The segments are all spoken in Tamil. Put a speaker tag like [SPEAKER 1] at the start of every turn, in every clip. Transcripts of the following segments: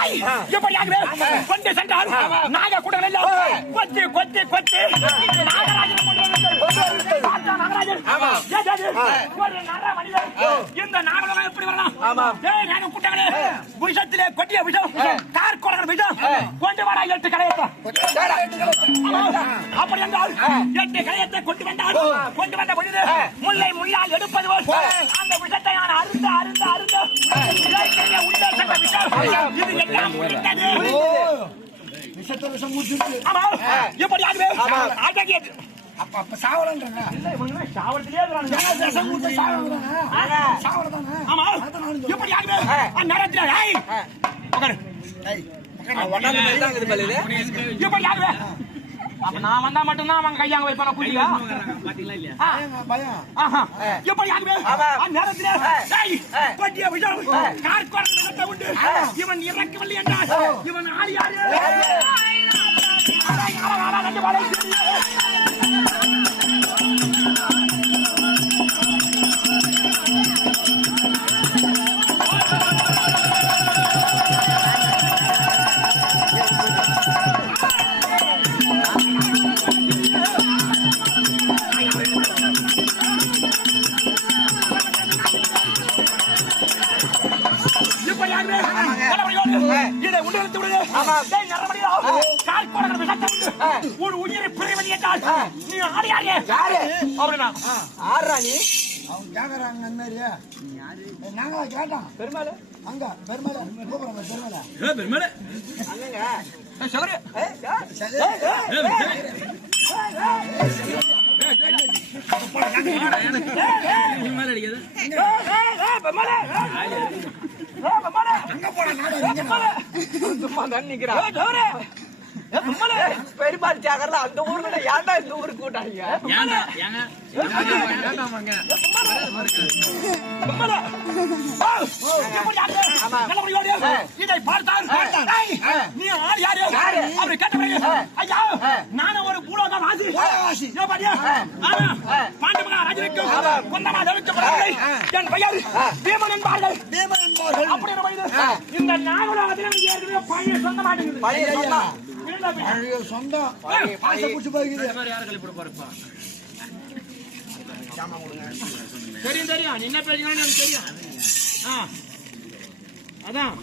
[SPEAKER 1] ஐய், எப்படியாகவே கொண்டு சென்றால் நாக கூட்டங்கள் எல்லாம் கொத்தி கொத்தி கொத்தி. நாகராஜனை நாகராஜன்? ஒரு நர மனிதன். இந்த நாகலோகம் எப்படி வரலாம்? நாக கூட்டங்களே விஷத்திலே கொட்டிய விஷம் கார் கொடங்கள் விஷம். கொண்டு வாடா எட்டு அப்படி என்றால் எட்டு கடையத்தை கொண்டு வந்தால் கொண்டு வந்த பொழுது முல்லை முள்ளால் எடுப்பது போல் அந்த விஷத்தை நான் அருந்த அருந்த அருந்த ஏற்கனவே உள்ளே சென்ற விஷம். இது எல்லாம் முடிந்தது
[SPEAKER 2] விஷத்தை விஷம் குடிச்சிருக்கு
[SPEAKER 1] ஆமா. எப்படியாகவே அழகியது
[SPEAKER 2] அப்ப அப்ப சாவலன்றாங்க
[SPEAKER 1] இல்ல இவங்க சாவரத்திலே இருக்கிறானுங்க.
[SPEAKER 2] விஷம் குடிச்சு சாவலதானே சாவலதானே
[SPEAKER 1] ஆமா. எப்படியாகவே அந்நேரத்தில் ஏய். உட்காரு. எப்படியாகவே அப்ப நான் வந்தா மட்டும்தான் அவங்க கையாங்க வைப்பான குடியா.
[SPEAKER 2] பயம்.
[SPEAKER 1] எப்படியாகவே அந்நேரத்திலே ஏய், கொட்டிய விஷம் கார்கோடர் விஷத்தை உண்டு இவன் இறக்கவில்லை என்றால் இவன் ஆடி ஆடி என்றால் நீ ஆடி ஆடிய. அப்படின்னா,
[SPEAKER 2] அவங்க கேக்குறாங்க அந்த மாதிரியா நாங்களா கேட்டோம். பெருமாள். அங்க பெருமாள் கூப்பிடுறாங்க பெருமாள்.
[SPEAKER 1] ஏய், சிலரு. ஏய், ஏய், ஏய், பெருமாளே, ஏய். ஏய், பெருமாளே.
[SPEAKER 2] அங்க போன நாடு
[SPEAKER 1] ஏய், பெருமாளே.
[SPEAKER 3] சாகர்ல அந்த ஊர்ல ஏன்டா இந்த ஊருக்கு கூட்டாங்க?
[SPEAKER 1] இதை பார்த்தால் நீ ஆள் யாரு? அப்படி கேட்ட பிறகு, ஐயா, நானும் ஒரு வாசி.
[SPEAKER 2] பூலோகவாசி.
[SPEAKER 1] ஏன் பாத்தியா? ஆமா. பாண்டுமகா ராஜனுக்கும் கொந்தமா தவிர்க்கப்படவில்லை. என் பெயர் பீமன் என்பார்கள்.
[SPEAKER 2] பீமன் என்பவர்கள்
[SPEAKER 1] அப்படி என்ற பொழுது, இந்த நாகலோகத்திலே எனக்கு ஏற்கனவே பழைய சொந்த மாட்டேங்குது.
[SPEAKER 3] பழைய சொந்தம்.
[SPEAKER 2] பாச குடிச்சு போய்க்குது
[SPEAKER 1] தெரியும் தெரியும். என்ன பேசுகிறேன்னு எனக்கு தெரியும். ஆ. அதான்.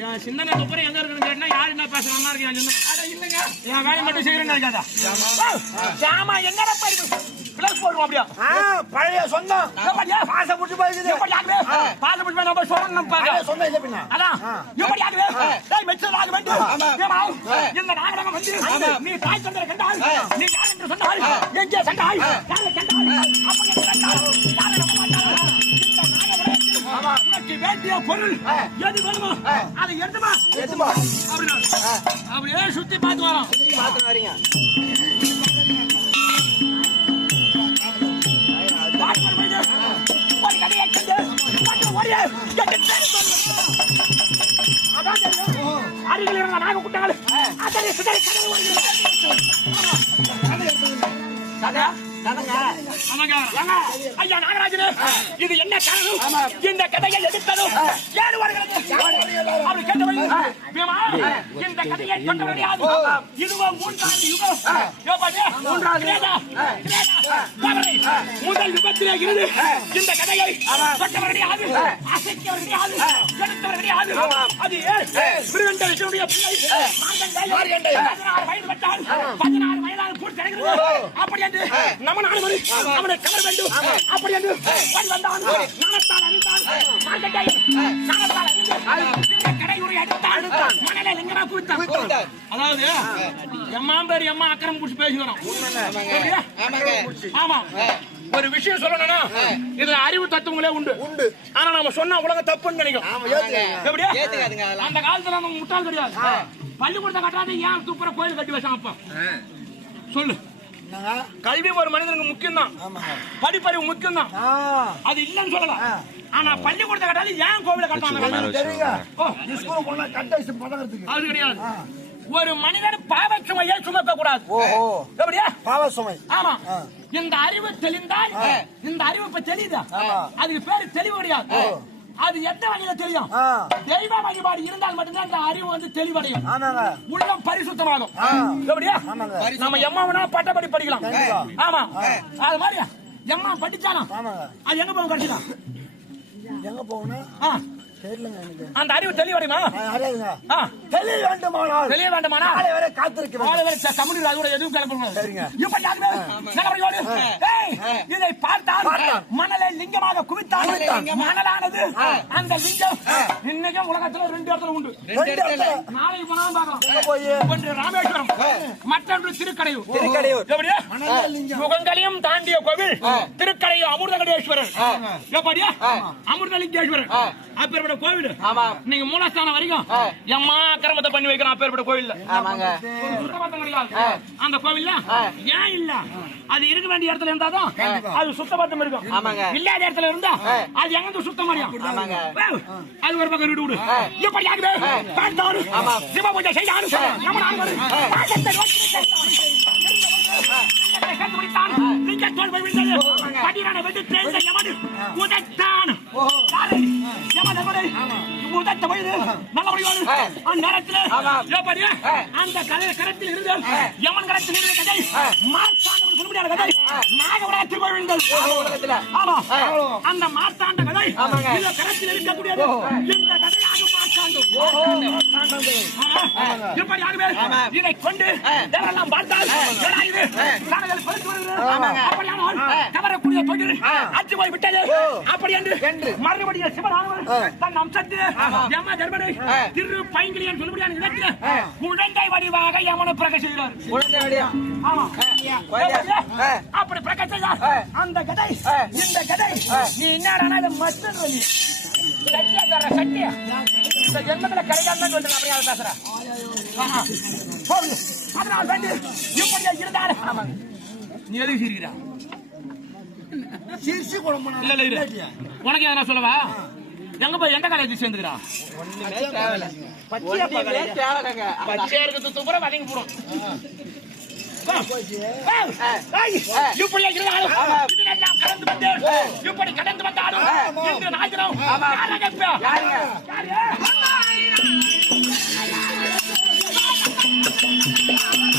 [SPEAKER 1] என் சிந்தனை துப்புறம் எங்க இருக்குன்னு கேட்டா யார் என்ன பேசுறாங்க இருக்கு என் சிந்தனை? இல்லைங்க. என் வேலை மட்டும் செய்யறேன்னு நினைக்காதா? ஜாமா என்னடா பிளஸ் போடுவோம் அப்படியா?
[SPEAKER 2] பழைய சொந்தம். பாச போய்க்குது
[SPEAKER 1] எப்படியாகவே பால் பிடிப்பா நம்ம பாருங்க
[SPEAKER 2] சொந்தம் இல்ல பின்ன.
[SPEAKER 1] அதான். எப்படியாகவே டேய் மெச்சல் ஆக வேண்டும் இந்த நாகரகம் வந்து நீ தாய் தந்தரை கண்டால் நீ யார் என்று சொன்னால் எங்கே சென்றாய்? யாரை கண்டால்? அப்படி என்று கண்டால் யாரை நம்ப மாட்டார்கள் இந்த நாகரகத்தில் உனக்கு வேண்டிய பொருள் எது வேணுமோ அதை எடுத்துமா
[SPEAKER 3] எதுமா
[SPEAKER 1] அப்படின்னா அப்படியே சுத்தி பார்த்து வரோம்
[SPEAKER 3] பாத்து வரீங்க.
[SPEAKER 1] அருகில் இருந்த நாக குட்டங்கள் அதனை சிதறி கடல் ஓடுகிறது. ஐயா நாகராஜனே, இது என்ன காரணம் இந்த கதையை எடுத்ததும் ஏழு கேட்டவர்கள் பீமா, இந்த கதையை கொண்டு முடியாது இதுவோ மூன்றாவது யுகம். முதல் யுகத்திலே இருந்து இந்த கதையை கொண்டவர் கிடையாது அசைக்கவர் கிடையாது எடுத்தவர் கிடையாது அது மிருகண்டனுடைய பிள்ளை. பதினாறு வயது பட்டால் பதினாறு வயதான பூர்த்தி அப்படி என்று மறு. அவனை கவர் வேண்டும். அப்படி என்று ஓடி வந்தான். நாணத்தால் அறிந்தான் மார்க்கண்டேயன் நாணத்தால் அறிந்து கடையுறை அடித்தான். மணலை குவித்தான்? அதாவது எம்மா பேர் எம்மா அக்கறம் குடிச்சு பேசுகிறோம்? ஆமா. ஒரு விஷயம் சொல்லணும்னா இதுல அறிவு தத்துவங்களே உண்டு. உண்டு. ஆனா நம்ம சொன்னா உலக தப்புன்னு நினைக்கும். எப்படியா. அந்த காலத்துல நம்ம முட்டாள் கிடையாது பள்ளிக்கூடத்தை கட்டாத ஏன் துப்புற கோயில் கட்டி வச்சான் அப்பா? சொல்லு. கல்வி ஒரு மனிதனுக்கு முக்கியம் தான் படிப்பறிவு முக்கியம் தான்
[SPEAKER 2] ஆ.
[SPEAKER 1] அது இல்லைன்னு சொல்லல. ஆனா பள்ளிக்கூடத்தை கட்டாது ஏன் கோவில கட்டாங்க
[SPEAKER 2] தெரியுங்க.
[SPEAKER 1] அது கிடையாது. ஒரு மனிதன் பாவ சுமையை சுமக்க கூடாது?
[SPEAKER 2] ஓஹோ.
[SPEAKER 1] எப்படியா?
[SPEAKER 2] பாவ சுமை.
[SPEAKER 1] ஆமா. இந்த அறிவு தெளிந்தால் இந்த அறிவு இப்ப தெரியுதா
[SPEAKER 2] ஆமா.
[SPEAKER 1] அதுக்கு பேரு தெளிவு கிடையாது. அது எந்த வகையில தெரியும். தெய்வ வழிபாடு இருந்தால் மட்டும்தான் அந்த அறிவு வந்து தெளிவடையும். உள்ளம் பரிசுத்தமாகும். நம்ம எம்மா வேணா பட்டப்படி படிக்கலாம். ஆமா. அது மாதிரி எம்மா படிச்சாலும் அது எங்க போகும் கடைசிதான்
[SPEAKER 2] எங்க போகணும்
[SPEAKER 1] அந்த அறிவு தெளிவடையுமா
[SPEAKER 2] ஆ, அறியாதுங்க
[SPEAKER 1] ஆ,
[SPEAKER 2] தெளிய வேண்டுமானால்
[SPEAKER 1] தெளிய வேண்டுமானா
[SPEAKER 2] நாளை வரை காத்திருக்க வேண்டும்.
[SPEAKER 1] வாழ வரை கம்முனி அதோட எதுவும் கிளம்பணும்
[SPEAKER 2] சரிங்க.
[SPEAKER 1] இப்ப யாருமே நல்லபடியோடு ஏய், இதை பார்த்தால். மணலை லிங்கமாக குவித்தால். மணலானது அந்த லிங்கம் இன்னைக்கும் உலகத்துல ரெண்டு இடத்துல உண்டு. நாளைக்கு போனாலும் பார்க்கலாம்.
[SPEAKER 2] எங்க போய்?
[SPEAKER 1] ஒன்று ராமேஸ்வரம். மற்றொன்று திருக்கடையூர்.
[SPEAKER 3] திருக்கடையூர்.
[SPEAKER 1] யுகங்களையும் தாண்டிய கோவில் திருக்கடையூர் அமிர்தகடேஸ்வரர் எப்படியா அப்பேற்பட்ட கோவில். நீங்க மூலஸ்தானம் வரைக்கும் எம்மா கிரமத்தை பண்ணி வைக்கிறோம் அப்பேற்பட்ட கோவில். அந்த கோவில்ல ஏன் இல்ல? அது இருக்க வேண்டிய இடத்துல இருந்தாதான் அது சுத்தபத்தம் இருக்கும். இல்லாத இடத்துல இருந்தா அது எங்க சுத்தம். அது ஒரு பக்கம் விடு விடு. ஆகுது? பார்த்தாரு. சிவ பூஜை செய்தாரு. நம்ம நாடு பாசத்தை நோக்கி கண்டு முடித்தான் நீங்க தோல் போய் விழுந்தது கடிரான வெட்டி தேய்ந்த யமனு உதைத்தான். உதைத்த நல்லபடியோடு அந்நேரத்தில் அந்த கதை கரத்தில் இருந்து யமன் கரத்தில் இருந்த கதை. மார்த்தாண்டம் சொல்ல முடியாத கதை நாகவராத்தில் விழுந்தது. ஆமா. அந்த மார்த்தாண்ட கதை. இந்த கரத்தில் இருக்கக்கூடியது. இந்த கதையாக மார்த்தாண்டம் இப்படி இதை கொண்டு தேவரெல்லாம் பார்த்தால் இது கடைகள் பறித்து வருகிறது கவரக்கூடிய தொழில் அச்சு போய் விட்டது அப்படி என்று மறுபடியும் சிவனானவர் தன் அம்சத்தில் யம தர்மனை திரு பைங்கிலியன் சொல்லுபடியான இடத்தில் குழந்தை வடிவாக யமனை பிரக அப்படி பிரக அந்த கதை இந்த கதை நீ என்னடா தர சட்டியா இந்த ஜென்மத்துல கிடைக்காதுன்னு சொல்லிட்டு அப்படியே அதை பேசுறேன். அதனால் வந்து இப்படியே இருந்தாலும் நீ எதுக்கு சிரிக்கிறா?
[SPEAKER 2] சிரிச்சு குழம்பு
[SPEAKER 1] இல்ல இல்ல இரு. உனக்கு எதனா சொல்லவா? எங்க போய் எந்த காலேஜ் சேர்ந்துக்கிறா? பச்சையா இருக்கிறது துப்புரம் வதங்கி போடும். இப்படி கடந்து வந்து இப்படி கடந்து வந்தாலும் இருப்பா?
[SPEAKER 3] யாருங்க?
[SPEAKER 2] Thank you.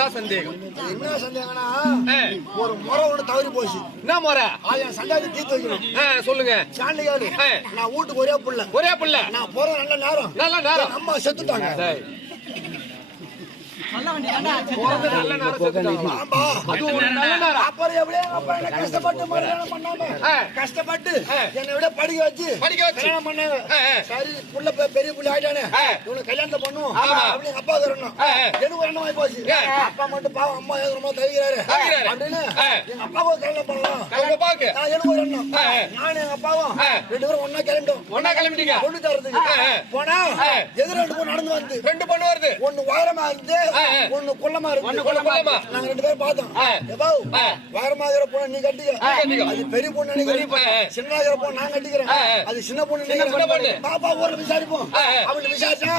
[SPEAKER 4] என்ன சந்தேகம்?
[SPEAKER 2] என்ன சந்தேகம்னா ஒரு முறை ஒண்ணு தவறி போச்சு.
[SPEAKER 4] என்ன முறை?
[SPEAKER 2] ஆயிரம் சந்தேகத்தை தீர்த்து வைக்கணும்.
[SPEAKER 4] சொல்லுங்க.
[SPEAKER 2] சாண்டி கேளு
[SPEAKER 4] ஆ.
[SPEAKER 2] நான் வீட்டுக்கு ஒரே புள்ள.
[SPEAKER 4] ஒரே புள்ள.
[SPEAKER 2] நான் போற நல்ல நேரம்.
[SPEAKER 4] நல்ல நேரம்.
[SPEAKER 2] என் அம்மா செத்துட்டாங்க. கஷ்டப்பட்டு. கஷ்டப்பட்டு. என்னை விட படிக்க வச்சு
[SPEAKER 4] படிக்க வச்சு.
[SPEAKER 2] கல்யாணம் பண்ணாங்க. சரி புள்ள பெரிய புள்ள ஆயிட்டானே. இவனை கல்யாணத்தை பண்ணும்
[SPEAKER 4] ஆமா.
[SPEAKER 2] அப்படின்னு அப்பா வரணும். எனக்கு போச்சு மட்டும் பாவம் அம்மா ஏதோ ரொம்ப தவிக்கிறாரு
[SPEAKER 4] தவிக்கிறாரு.
[SPEAKER 2] அப்படின்னு. எங்க அப்பாவுக்கு கல்யாணம் பண்ணலாம்
[SPEAKER 4] அப்பாவுக்கு
[SPEAKER 2] நான் எனக்கு. நானும் எங்க அப்பாவும். ரெண்டு பேரும் ஒண்ணா கிளம்பிட்டோம்
[SPEAKER 4] ஒண்ணா கிளம்பிட்டீங்க
[SPEAKER 2] கொண்டு தரதுக்கு. போனா. எதிர ரெண்டு பேரும் நடந்து வந்து
[SPEAKER 4] ரெண்டு பொண்ணு வருது
[SPEAKER 2] ஒண்ணு உயரமா இருந்து. ஒண்ணு குள்ளமா
[SPEAKER 4] குள்ளமா.
[SPEAKER 2] நாங்க ரெண்டு பேரும் பார்த்தோம். உயரமா இருக்கிற பொண்ணு நீ கட்டிக்க
[SPEAKER 4] கட்டிக்கோ.
[SPEAKER 2] அது பெரிய பொண்ணு நினைக்கிறேன்
[SPEAKER 4] பொண்ணு.
[SPEAKER 2] சின்ன பொண்ணு நான் கட்டிக்கிறேன். அது சின்ன பொண்ணு. பாப்பா ஊர்ல விசாரிப்போம். அவன் விசாரிச்சா.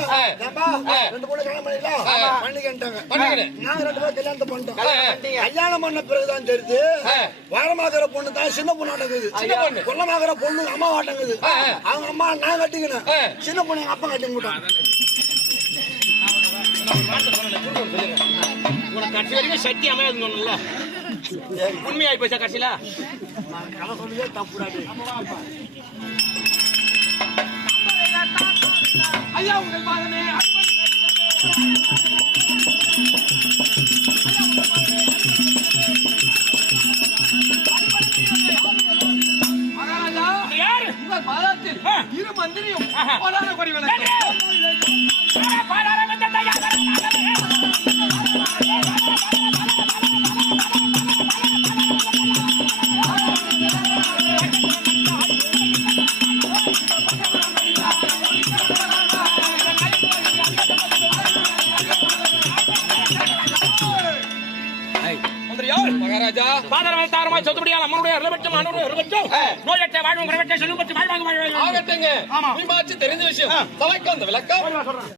[SPEAKER 2] ஏப்பா. ரெண்டு பொண்ணு கல்யாணம்
[SPEAKER 4] ஆ.
[SPEAKER 2] பண்ணிக்கிட்டாங்க. நாங்க ரெண்டு பேரும் கல்யாணத்தை பண்ணிட்டோம். கல்யாணம் பண்ண பிறகுதான் தெரியுது
[SPEAKER 4] ஆ.
[SPEAKER 2] உயரமாகிற பொண்ணு தான் சின்ன பொண்ணு ஆட்டங்குது
[SPEAKER 4] சின்ன பொண்ணு.
[SPEAKER 2] அம்மா ஆட்டங்குது. அவங்க அம்மா நான் கட்டிக்கினேன்
[SPEAKER 4] ஆ.
[SPEAKER 2] சின்ன பொண்ணு அப்பா கட்டி விட்டான்
[SPEAKER 1] உனக்கு கடைசி வரைக்கும் சக்தி அமையாது ஒண்ணுல்ல உண்மையாயி போச்சா கடைசியில ஐயா உங்கள் பாதமே மகாராஜா உங்கள் பாதத்தில் இரு மந்திரியும்
[SPEAKER 4] ஆஹா.
[SPEAKER 1] கோடான மகாராஜா
[SPEAKER 4] பாதரமாய் தாரமாய் சொத்துபடியால் அம்மனுடைய அருளபட்சம் அனுடைய அருளபட்சம் நோயற்ற வாழ்வும் குறைவற்ற செல்வம் பற்றி வாழ்வாங்க வாழ்வாங்க.
[SPEAKER 1] ஆகட்டுங்க.
[SPEAKER 4] ஆமா.
[SPEAKER 1] தெரிஞ்ச விஷயம். தலைக்கு அந்த விளக்கம்.